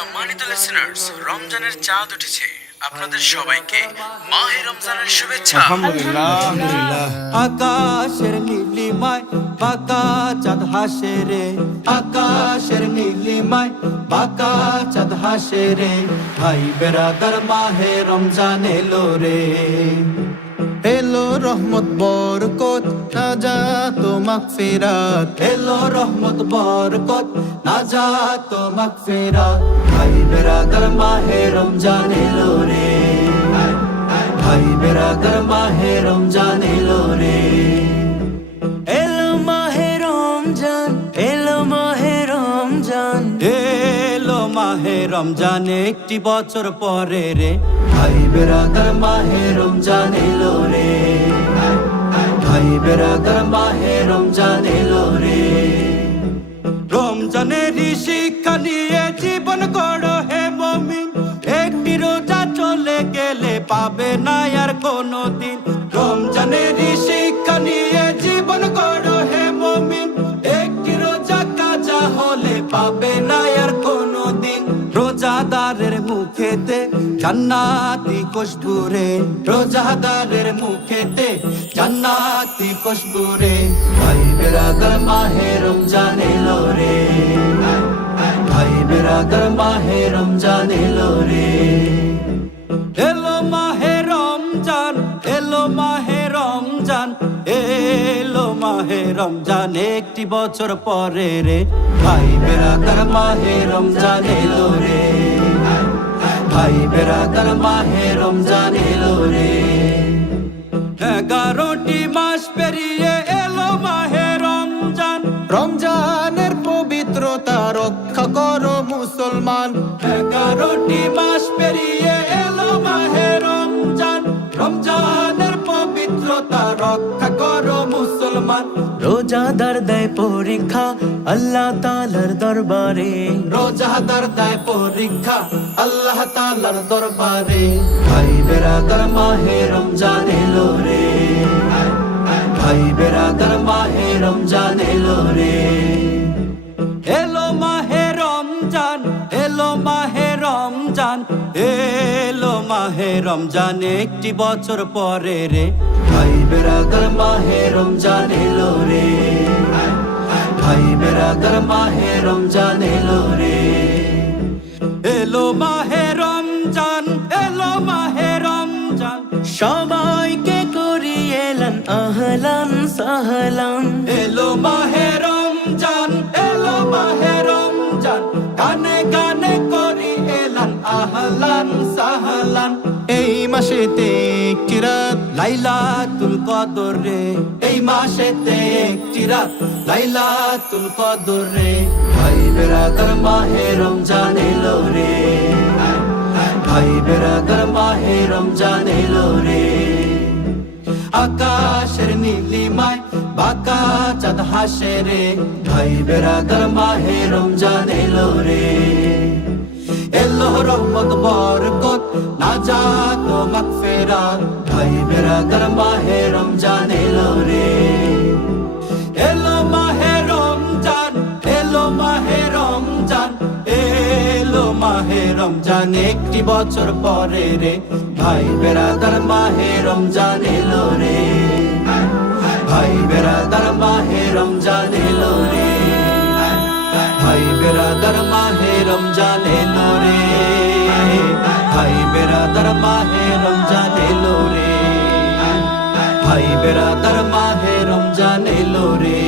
সম্মানিত লিসেনার্স, রমজানের চাঁদ উঠেছে। আপনাদের সবাইকে মাহে রমজানের শুভেচ্ছা। আলহামদুলিল্লাহ। আকাশের নীলিমায় বাঁকা চাঁদ হাসে রে, আকাশের নীলিমায় বাঁকা চাঁদ হাসে রে। ভাই বেরাদার মাহে রমজান এলো রে, এলো রহমত বরকত নাজাত ও মাগফিরাত, এলো রহমত বরকত নাজাত ও মাগফিরাত। ভাই বেরাদার মাহে রমজান এলো রে, ভাই বেরাদার মাহে রমজান এলো রে। এলো মাহে রমজান, এলো মাহে রমজান, এলো মাহে রমজান একটি বছর পরে রে। ভাই বেরাদার মাহে রমজান এলো রে, ভাই বেরাদার মাহে রমজান এলো রে। রমজানের শিক্ষা নিয়ে জীবন গড়ো হে মুমিন, একটি রোজা চলে গেলে পাবে না আর কোনো দিন। রমজানের শিক্ষা নিয়ে জীবন গড়ো হে মুমিন, একটি রোজা কাজা হলে পাবে না আর কোনো দিন। রোজাদারের মুখেতে জান্নাতি খুশবু রে, রোজাদারের মুখেতে জান্নাতি খুশবু রে। ভাই বেরাদার মাহে রমজান এলো রে, ভাই বেরাদার মাহে রমজান এলো রে। এলো মাহে রমজান, এলো মাহে রমজান, এলো মাহে রমজান একটি বছর পরে রে। ভাই বেরাদার মাহে রমজান এলো রে, ভাই বেরাদার মাহে রমজান এলো রে। 11টি মাস পেরিয়ে এলো মাহে রমজান, রমজানের পবিত্রতা রক্ষা করো মুসলমান। 11টি মাস পেরিয়ে এলো মাহে রমজান, রমজানের পবিত্রতা রক্ষা করো মুসলমান। রোজাদার দেয় পরীক্ষা আল্লাহ তাআলার দরবারে, রোজাদার দেয় পরীক্ষা আল্লাহ তাআলার দরবারে। ভাই বেরাদার মাহে রমজান এলো রে, ভাই বেরাদার মাহে রমজান এলো রে। এলো মাহে রমজান, এলো মাহে রমজান, এলো মাহে রমজান একটি বছর পরে রে। ভাই বেরাদার মাহে রমজান এলো রে, ভাই বেরাদার মাহে রমজান এলো রে। এলো মাহে রমজান, এলো মাহে রমজান, সবাইকে করিয়েলেন আহলান সাহলান। এলো মাহে রমজান, এলো মাহে রমজান, গানে গানে করিয়েলেন আহলান সাহলান। এই মাসেতে একটি রাত লাইলাতুল কদর রে, এই মাসেতে একটি রাত লাইলাতুল কদর রে। ভাই বেরাদার মাহে রমজান এলো রে, ভাই বেরাদার মাহে রমজান এলো রে। আকাশের নীলিমায় বাঁকা চাঁদ হাসে রে, ভাই বেরাদার মাহে রমজান এলো রে। এলো রহমত বরকত নাজাত ও মাগফিরাত, ভাই বেরাদার মাহে রমজান এলো রে। এলো মাহে রমজান, এলো মাহে রমজান, এলো মাহে রমজান একটি বছর পরে রে। ভাই বেরাদার মাহে রমজান এলো রে, ভাই বেরাদার মাহে রমজান এলো রে, ভাই বেরাদার মাহে রমজান এলো রে, ভাই বেরাদার মাহে রমজান এলো রে, ভাই বেরাদার মাহে রমজান এলো রে।